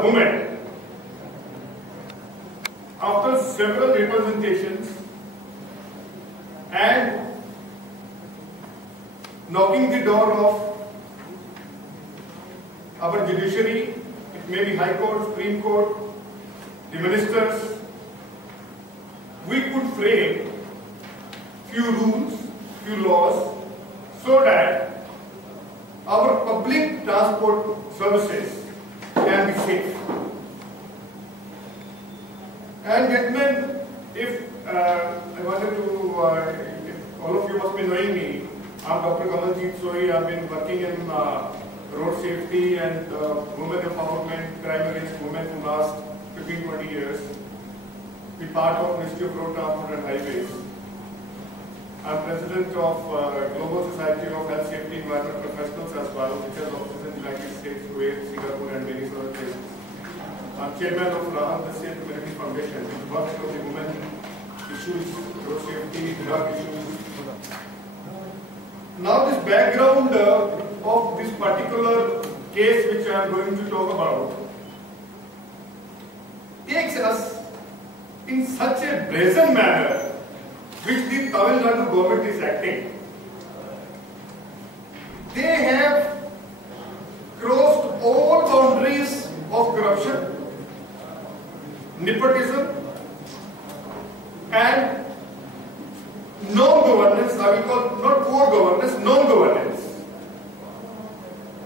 government, after several representations and knocking the door of our judiciary, it may be High Court, Supreme Court, the ministers, we could frame few rules, few laws, so that our public transport services can be safe. And gentlemen, if I wanted to, if all of you must be knowing me, I'm Dr. Kamaljeet Sohi. I've been working in road safety and women empowerment, crime against women for last 15-20 years. Be part of Ministry of Road Transport and Highways. I'm president of Global Society of Health Safety Environment Professionals as well, which has offices in the United States, Kuwait, Singapore, and various other places. I'm chairman of Rahat Nasir Community Foundation, which works on the women issues, road safety, drug issues. Now, this background of this particular case which I am going to talk about takes us in such a brazen manner which the Tamil Nadu government is acting. They have crossed all boundaries of corruption, nepotism, and non-governance. I will call not poor governance, non-governance.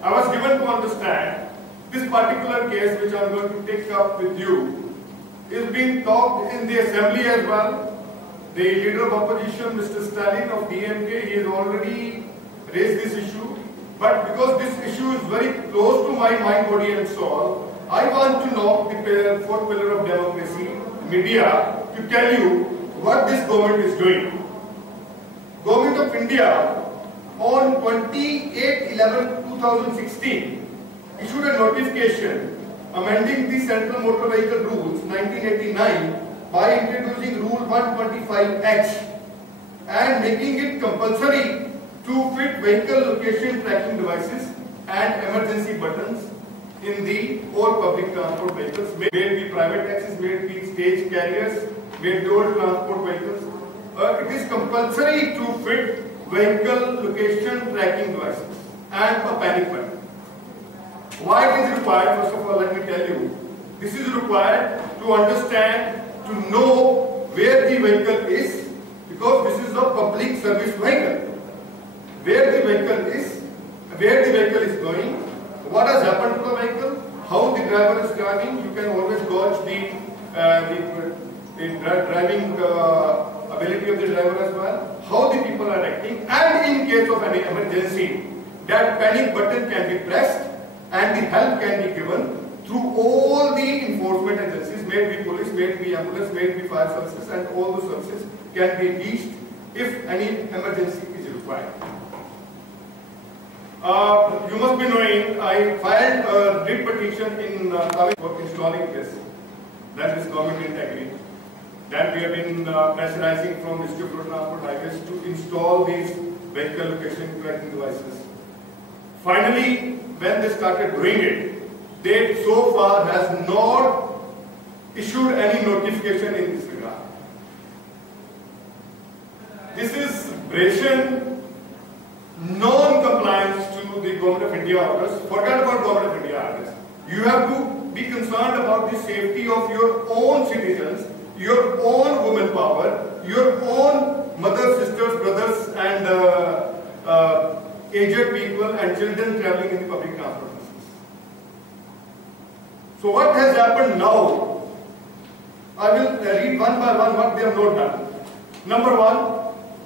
I was given to understand this particular case which I am going to take up with you is being talked in the assembly as well. The leader of opposition, Mr. Stalin of DMK, he has already raised this issue. But because this issue is very close to my mind, body and soul, I want to know the fourth pillar of democracy, media, to tell you what this government is doing. Government of India on 28/11/2016 issued a notification amending the Central Motor Vehicle Rules 1989 by introducing Rule 125H and making it compulsory to fit vehicle location tracking devices and emergency buttons in the all public transport vehicles, may it be private taxis, may it be stage carriers, may it be all transport vehicles. It is compulsory to fit vehicle location tracking devices and a panic button. Why it is required? First of all, let me tell you. This is required to understand, to know where the vehicle is, because this is a public service vehicle. Where the vehicle is, where the vehicle is going, what has happened to the vehicle, how the driver is driving. You can always gauge the driving ability of the driver as well, how the people are acting, and in case of any emergency, that panic button can be pressed and the help can be given through all the enforcement agencies, may it be police, may it be ambulance, may it be fire services, and all the services can be reached if any emergency is required. You must be knowing, I filed a writ petition in Tamil for installing this. That is government integrity. That we have been pressurizing from Ministry of Road Transport Highways to install these vehicle location tracking devices. Finally, when they started doing it, they so far has not issued any notification in this regard. This is brazen non-compliance to the Government of India orders. Forget about Government of India orders. You have to be concerned about the safety of your own citizens, your own women power, your own mothers, sisters, brothers, and aged people and children traveling in the public transport systems. So what has happened now? I will read one by one what they have not done. Number one,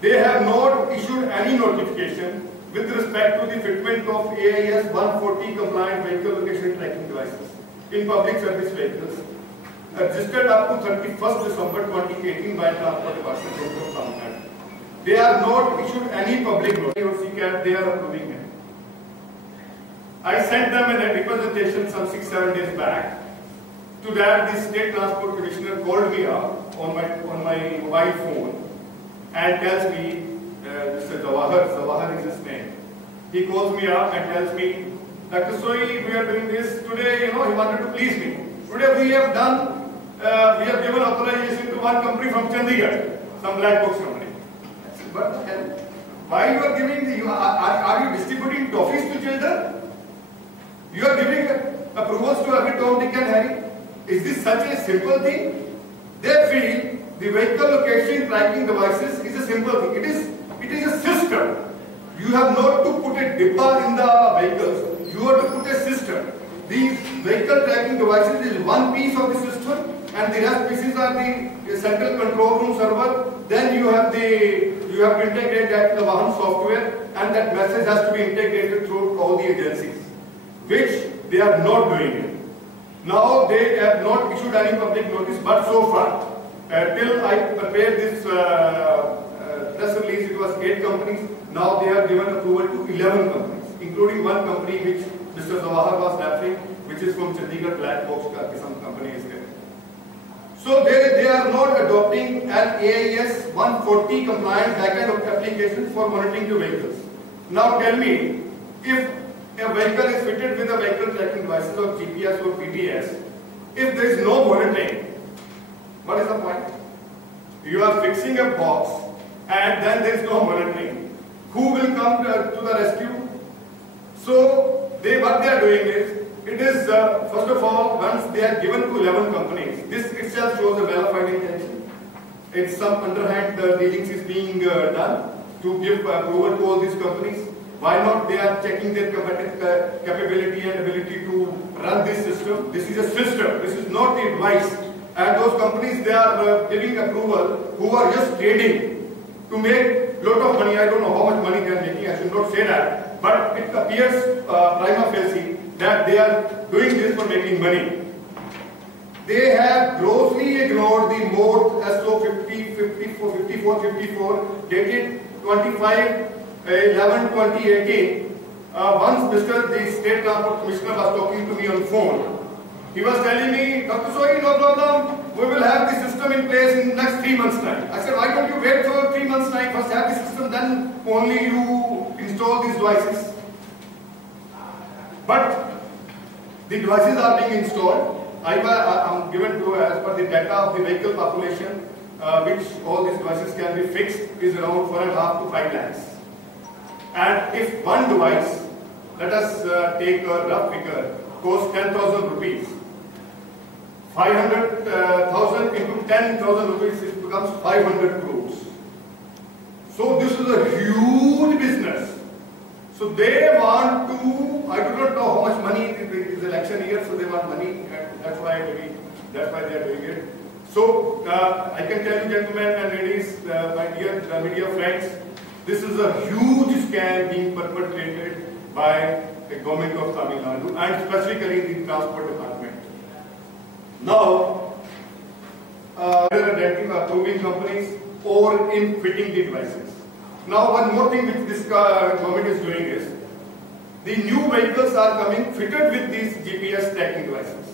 they have not issued any notification with respect to the fitment of AIS 140 compliant vehicle location tracking devices in public service vehicles registered up to 31st December 2018 by Transport Department of Tamil Nadu. They have not issued any public notice or CCAT, they are approving it. I sent them a representation some 6-7 days back. To that, the State Transport Commissioner called me up on my mobile phone and tells me, Mr. Zawahar is his name. He calls me up and tells me Dr. Soi, we are doing this today. He wanted to please me. Today we have done, we have given authorization to one company from Chandigarh, some black box company. I said, what the hell? Why you are giving? Are you distributing toffees to children? You are giving approvals to every Tom, Dick and Harry. Is this such a simple thing? They feel the vehicle location tracking devices is a simple thing. It is a system. You have not to put a dipper in the vehicles. You have to put a system. These vehicle tracking devices is one piece of the system, and the rest pieces are the central control room server. Then you have to integrate that to the Vahan software, and that message has to be integrated through all the agencies, which they are not doing it. Now they have not issued any public notice, but so far, till I prepared this press release, it was 8 companies. Now they have given approval to 11 companies, including one company which Mr. Zawahar was referring, which is from Chandigarh Black Box, some company is there. So they are not adopting an AIS 140 compliant backend of application for monitoring the vehicles. Now tell me, if a vehicle is fitted with a vehicle tracking devices or GPS or PTS, if there is no monitoring, what is the point? You are fixing a box and then there is no monitoring. Who will come to the rescue? So what they are doing is, it is first of all, once they are given to 11 companies, this itself shows a bona fide intention. It's some underhand dealings is being done to give approval to all these companies. Why not? They are checking their capability and ability to run this system. This is a system. This is not the device. And those companies, they are giving approval who are just trading to make lot of money. I don't know how much money they are making. I should not say that. But it appears prima facie that they are doing this for making money. They have grossly ignored the mode SO 5454 dated 25/11/2018. Once the State Transport Commissioner was talking to me on phone, he was telling me, Dr. Soi, no problem, we will have the system in place in next 3 months' time. I said, why don't you wait for 3 months' time, first have the system, then only you install these devices. But the devices are being installed. I am given to, as per the data of the vehicle population, which all these devices can be fixed, is around 4.5 to 5 lakhs. And if one device, let us take a rough figure, costs 10,000 rupees, 500,000 into 10,000 rupees, it becomes 500 crores. So this is a huge business. So they want to, I do not know how much money, it is election year, so they want money, and that's why they are doing it. So I can tell you, gentlemen and ladies, my dear media friends, this is a huge scam being perpetrated by the government of Tamil Nadu and specifically the transport department. Now, they are approving companies or in fitting the devices. Now, one more thing which this government is doing is, the new vehicles are coming fitted with these GPS tracking devices.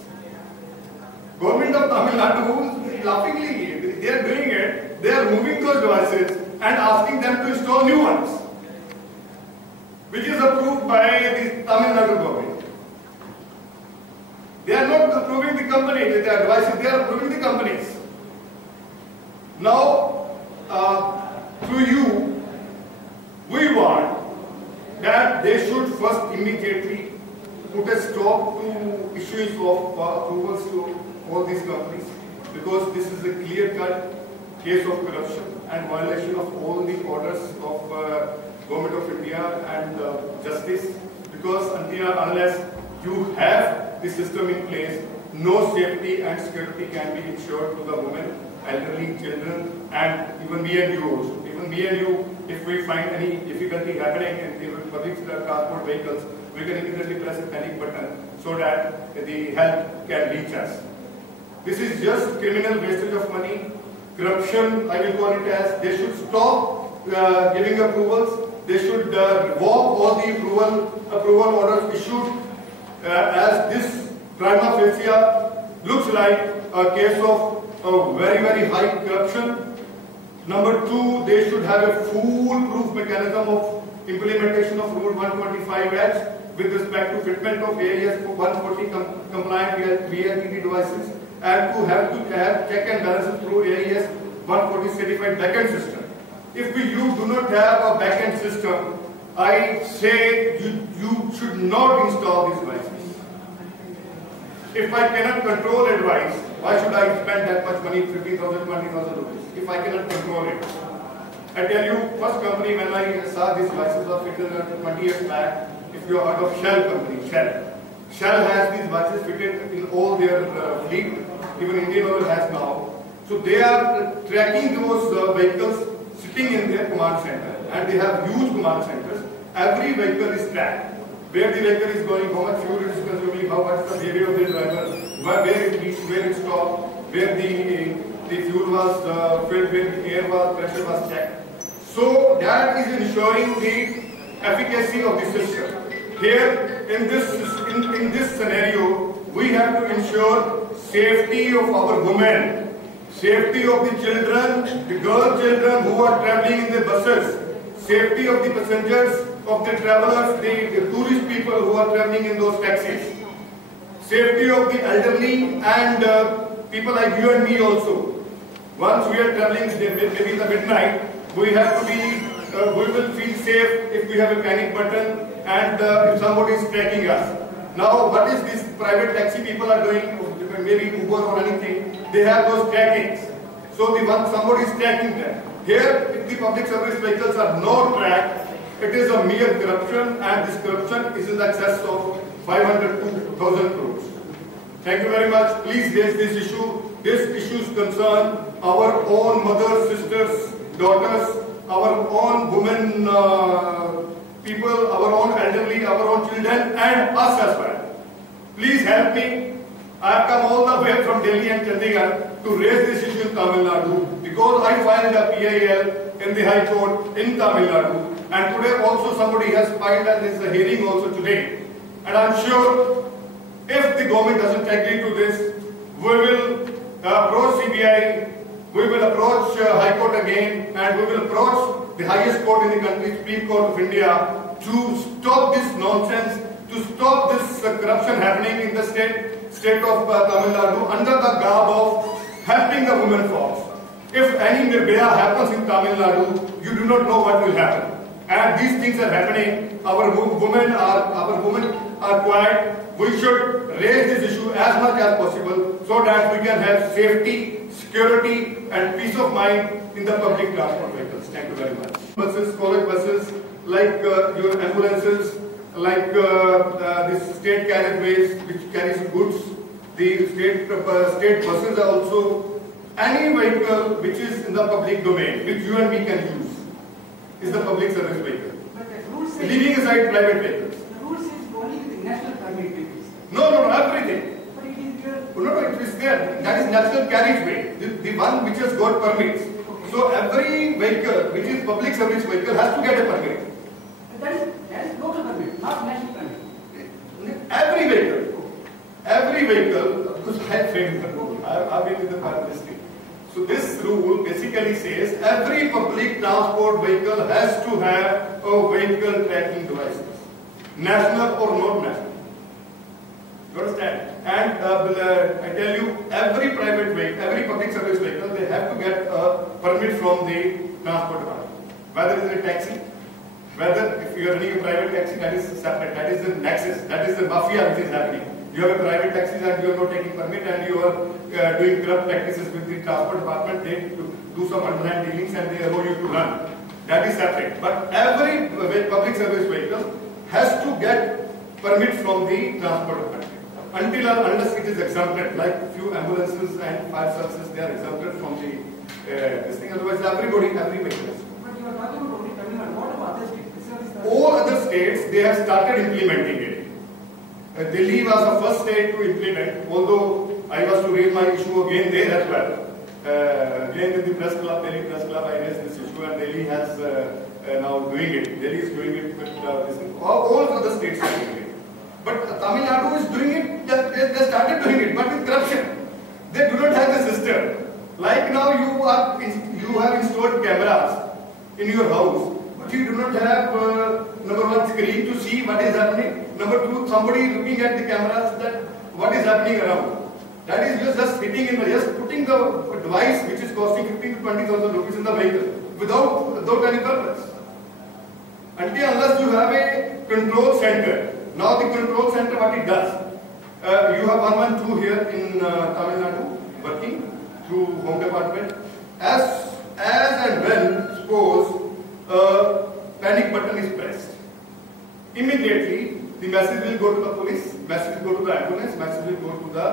Government of Tamil Nadu, laughingly, they are doing it, they are moving those devices and asking them to install new ones, which is approved by the Tamil Nadu government. They are not approving the company with their devices, they are approving the companies. Now, through you, we want that they should first immediately put a stop to issues of approvals to all these companies, because this is a clear-cut case of corruption and violation of all the orders of Government of India and justice, because unless you have the system in place, no safety and security can be ensured to the women, elderly, children, and even me and you also. Even me and you, if we find any difficulty happening in the public transport vehicles, we can immediately press a panic button so that the help can reach us. This is just criminal wastage of money, corruption, I will call it as. They should stop giving approvals. They should revoke all the approval orders issued, as this prima facie looks like a case of very, very high corruption. Number two, they should have a foolproof mechanism of implementation of Rule 125H, with respect to fitment of AIS 140 compliant VLTD devices, and to have check and balances through AIS 140 certified backend system. If you do not have a backend system, I say you should not install these devices. If I cannot control a device, why should I spend that much money, 50,000, 20,000 rupees, if I cannot control it? I tell you, first company when I saw these devices was fitted 20 years back. If you are heard of Shell company, Shell has these devices fitted in all their fleet, even Indian Oil has now. So they are tracking those vehicles sitting in their command center, and they have huge command centers. Every vehicle is tracked. Where the vehicle is going, how much fuel it is consuming, what's the behavior of the driver, where it reached, where it stopped, where the fuel was filled, where the air was, pressure was checked. So that is ensuring the efficacy of the system. Here in this scenario, we have to ensure safety of our women, safety of the children, the girl children who are traveling in the buses, safety of the passengers, of the travelers, the tourist people who are traveling in those taxis, safety of the elderly and people like you and me also. Once we are traveling maybe in the midnight, we have to be, we will feel safe if we have a panic button and if somebody is tracking us. Now what is this private taxi people are doing, maybe Uber or anything, they have those trackings. So somebody is tracking them. Here, if the public service vehicles are not tracked, it is a mere corruption, and this corruption is in excess of 500 to 1,000 crores. Thank you very much. Please raise this issue. These issues concern our own mothers, sisters, daughters, our own women, people, our own elderly, our own children, and us as well. Please help me. I have come all the way from Delhi and Chandigarh to raise this issue in Tamil Nadu because I filed a PIL in the High Court in Tamil Nadu. And today also somebody has filed, and there is a hearing also today. And I am sure if the government doesn't agree to this, we will approach CBI, we will approach High Court again, and we will approach the highest court in the country, Supreme Court of India, to stop this nonsense, to stop this corruption happening in the state of Tamil Nadu under the garb of helping the women folks. If any Nirbhaya happens in Tamil Nadu, you do not know what will happen. And these things are happening. Our women are quiet. We should raise this issue as much as possible so that we can have safety, security, and peace of mind in the public transport vehicles. Thank you very much. Buses, college buses, like your ambulances, like this state carriageways which carries goods, the state buses are also any vehicle which is in the public domain, which you and me can use, is the public service vehicle. But the rule says, leaving aside private vehicles. The rule says only the national permit vehicles. No, everything. But it is there. No, it is there. That is national carriageway, the one which has got permits. Okay. So every vehicle which is public service vehicle has to get a permit. That is local permit, not national permit. Every vehicle, because I have framed the rule. I've been in the private industry. So this rule basically says every public transport vehicle has to have a vehicle tracking devices, national or not national. You understand? And I tell you, every private vehicle, every public service vehicle, they have to get a permit from the transport department. Whether it is a taxi, whether if you are running a private taxi, that is separate. That is the nexus. That is the mafia which is happening. You have a private taxi and you are not taking permit, and you are doing corrupt practices with the transport department. They do some underhand dealings and they allow you to run. That is separate. But every public service vehicle has to get permit from the transport department. Until or unless it is exempted, like few ambulances and fire services, they are exempted from the this thing. Otherwise, every vehicle. But you are talking about only Tamil Nadu. What about other states? All other states, they have started implementing it. Delhi was the first state to implement, although I was to raise my issue again there as well. Again in the press club, Delhi press club, I raised this issue, and Delhi has now doing it. Delhi is doing it with this. All other states are doing it. But Tamil Nadu is doing it, they started doing it, but with corruption. They do not have the system. Like now you have installed cameras in your house, but you do not have number one screen to see what is happening. Number two, somebody looking at the cameras that what is happening around. That is just sitting in the, just putting the device which is costing 15 to 20,000 rupees in the vehicle without any purpose. Until unless you have a control center. Now the control center, what it does, you have 112 here in Tamil Nadu working through Home Department. As and when, suppose, panic button is pressed, immediately the message will go to the police, message will go to the ambulance, message will go to the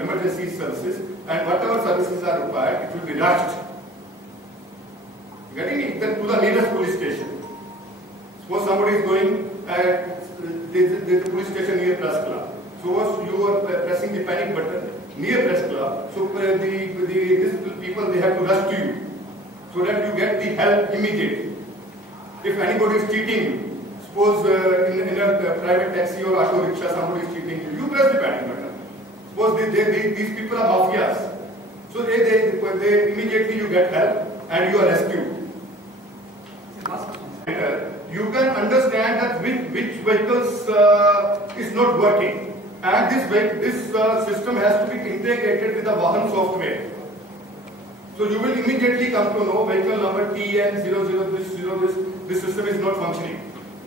emergency services, and whatever services are required, it will be rushed. Getting it? Then to the nearest police station. Suppose somebody is going, there is a police station near Press Club. So you are pressing the panic button near Press Club. So these people, they have to rush to you, so that you get the help immediately. If anybody is cheating, suppose in a private taxi or auto rickshaw, somebody is cheating you, you press the panic button. Suppose these people are mafias, so they immediately you get help and you are rescued. You can understand that which vehicles is not working, and this system has to be integrated with the Vahan software. So you will immediately come to know vehicle number TN00 this system is not functioning.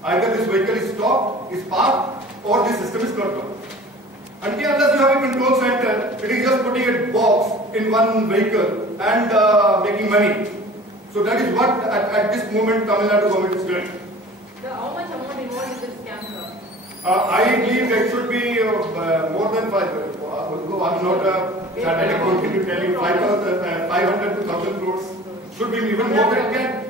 Either this vehicle is stopped, is parked, or this system is not working. Until unless you have a control center, it is just putting a box in one vehicle and making money. So that is what at this moment Tamil Nadu government is doing. So how much amount involved in this scam, sir? I believe it should be more than 5. I'm not started going to tell you 500 to 1,000 crores. Should be even more than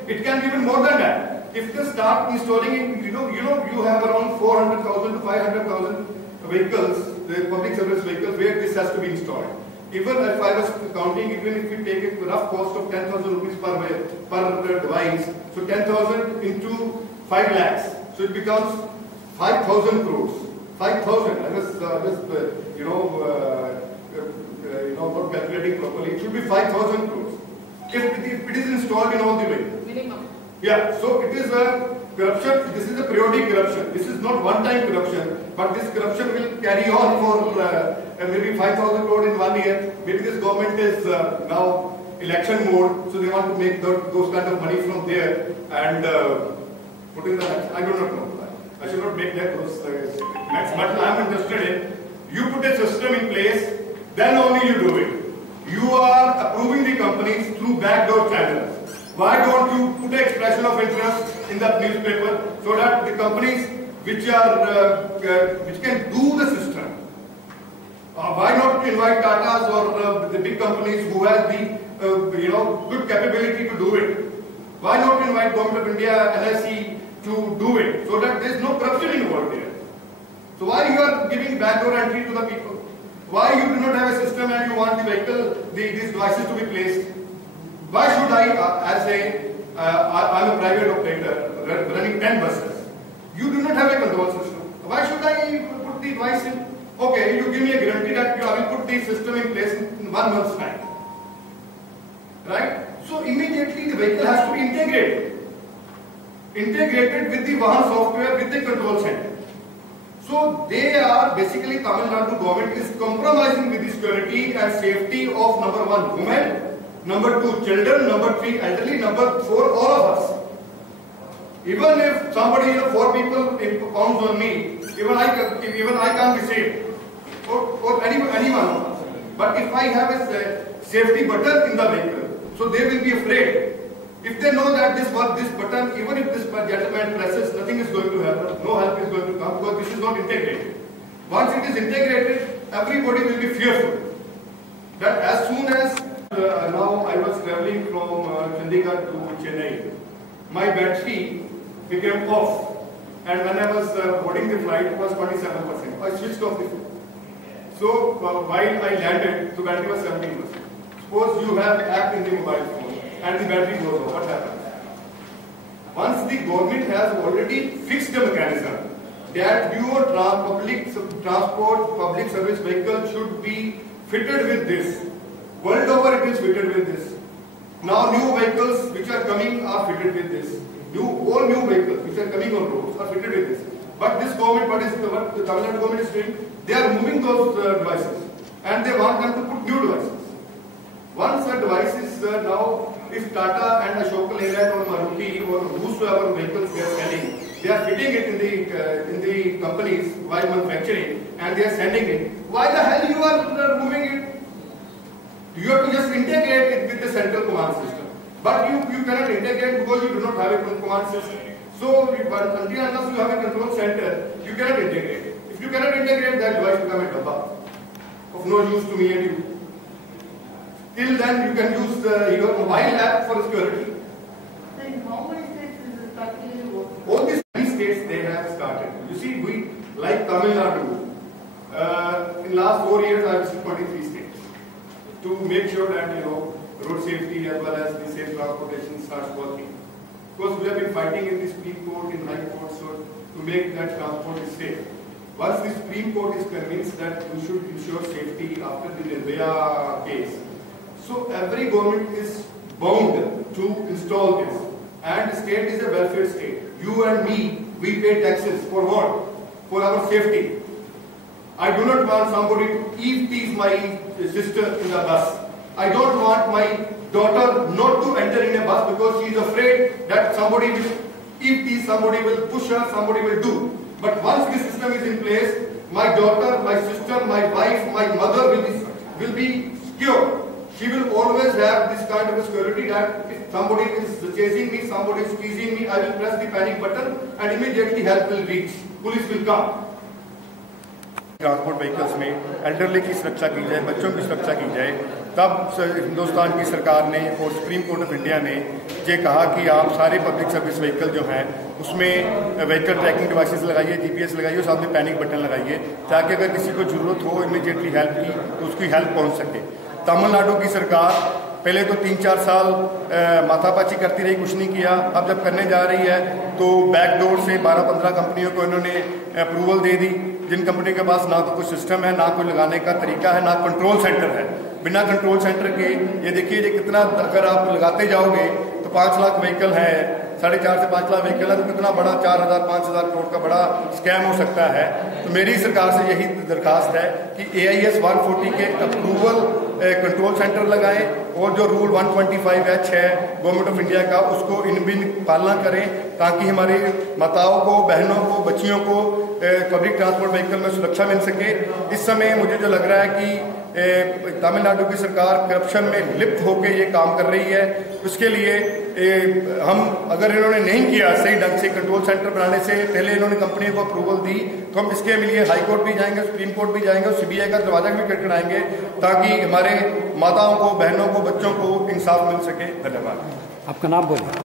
it can be even more than that. If they start installing it, you have around 400,000 to 500,000 vehicles, the public service vehicles, where this has to be installed. Even if I was counting, even if we take a rough cost of 10,000 rupees per device, so 10,000 into 5 lakhs, so it becomes 5,000 crores. 5,000. I was not calculating properly. It should be 5,000 crores if it is installed in all the way. Minimum. Yeah. So it is a corruption. This is a periodic corruption. This is not one-time corruption, but this corruption will carry on for maybe 5,000 crore in 1 year. Maybe this government is now election mode, so they want to make those kind of money from there and put in the. I do not know. I should not make that those max, but I am interested in. You put a system in place, then only you do it. You are approving the companies through backdoor channels. Why don't you put an expression of interest in that newspaper so that the companies which can do the system? Why not invite Tatas or the big companies who have the good capability to do it? Why not invite Government of India, NSE to do it so that there is no corruption involved there? So why you are giving backdoor entry to the people? Why you do not have a system and you want the vehicle, these devices to be placed? Why should I'm a private operator running 10 buses. You do not have a control system. Why should I put the device in? Okay, you give me a guarantee that I will put the system in place in 1 month's time. Right? So immediately the vehicle has to be integrated with the Vahan software, with the control center. So they are basically, Tamil Nadu government is compromising with the security and safety of number 1 women, number 2 children, number 3 elderly, number 4 all of us. Even if somebody, 4 people pounds on me, even I can't be safe, or anyone of us. But if I have a safety button in the vehicle, so they will be afraid. If they know that this button, even if this gentleman presses, nothing is going to happen, no help is going to come, because this is not integrated. Once it is integrated, everybody will be fearful. That as soon as now I was traveling from Chandigarh to Chennai, my battery became off, and when I was boarding the flight, it was 27%. I switched off the phone. So while I landed, the battery was 17%. Suppose you have app in the mobile phone and the battery goes off, what happens? Once the government has already fixed the mechanism that your public service vehicle should be fitted with this. World over it is fitted with this. Now new vehicles which are coming are fitted with this. All new vehicles which are coming on roads are fitted with this. But this government, what the Tamil Nadu government is doing, they are moving those devices and they want them to put new devices. Once a device is now, if Tata and Ashok Leyland or Maruti or whosoever vehicles they are selling, they are fitting it in the companies while manufacturing and they are sending it. Why the hell you are moving it? You have to just integrate it with the central command system. But you cannot integrate because you do not have a command system. So until unless you have a control center, you cannot integrate it. If you cannot integrate, that device become a dabba of no use to me and you. Till then, you can use your mobile app for security. Then how many states is this practically working? All these states they have started. You see, we like Tamil Nadu. In last 4 years, I visited 23 states to make sure that road safety as well as the safe transportation starts working. Because we have been fighting in the Supreme Court, in High Court, so to make that transport is safe. Once the Supreme Court is convinced that we should ensure safety after the Nirbhaya case, so every government is bound to install this. And the state is a welfare state. You and me, we pay taxes for what? For our safety. I do not want somebody to tease my sister in the bus. I don't want my daughter not to enter in a bus because she is afraid that somebody will tease, somebody will push her, somebody will do. But once this system is in place, my daughter, my sister, my wife, my mother will be secure. She will always have this kind of a security that if somebody is chasing me, somebody is teasing me, I will press the panic button and immediately help will reach. Police will come. Transport vehicles में elderly की सुरक्षा की जाए, बच्चों की सुरक्षा की जाए, तब हिंदुस्तान की सरकार ने और सुप्रीम कोर्ट ऑफ इंडिया ने ये कहा कि आप सारे पब्लिक सर्विस व्हीकल जो हैं उसमें व्हीकल ट्रैकिंग डिवाइसेस लगाइए, जीपीएस लगाइए, साथ में पैनिक बटन लगाइए ताकि अगर किसी को जरूरत हो इमीडिएटली हेल्प की तो उसकी हेल्प पहुँच सके। तमिलनाडु की सरकार पहले तो 3-4 साल माथापाची करती रही, कुछ नहीं किया। अब जब करने जा रही है तो बैकडोर से 12-15 कंपनियों को इन्होंने अप्रूवल दे दी, जिन कंपनी के पास ना तो कोई सिस्टम है, ना कोई लगाने का तरीका है, ना कंट्रोल सेंटर है। बिना कंट्रोल सेंटर के ये देखिए ये कितना, अगर आप लगाते जाओगे तो 5 लाख व्हीकल है, 4.5 से 5 लाख व्हीकल है, तो कितना बड़ा 4,000-5,000 करोड़ का बड़ा स्कैम हो सकता है। तो मेरी सरकार से यही दरखास्त है कि AIS 140 के अप्रूवल कंट्रोल सेंटर लगाएं और जो रूल 125H है गवर्नमेंट ऑफ इंडिया का उसको इन पालना करें ताकि हमारी माताओं को, बहनों को, बच्चियों को पब्लिक ट्रांसपोर्ट व्हीकल में सुरक्षा मिल सके। इस समय मुझे जो लग रहा है कि तमिलनाडु की सरकार करप्शन में लिप्त होकर ये काम कर रही है। उसके लिए हम अगर इन्होंने नहीं किया सही ढंग से कंट्रोल सेंटर बनाने से पहले इन्होंने कंपनी को अप्रूवल दी तो हम इसके लिए हाई कोर्ट भी जाएंगे, सुप्रीम कोर्ट भी जाएंगे और CBI का दरवाजा भी खटखटाएंगे ताकि हमारे माताओं को, बहनों को, बच्चों को इंसाफ मिल सके। धन्यवाद। आपका नाम बोलिए।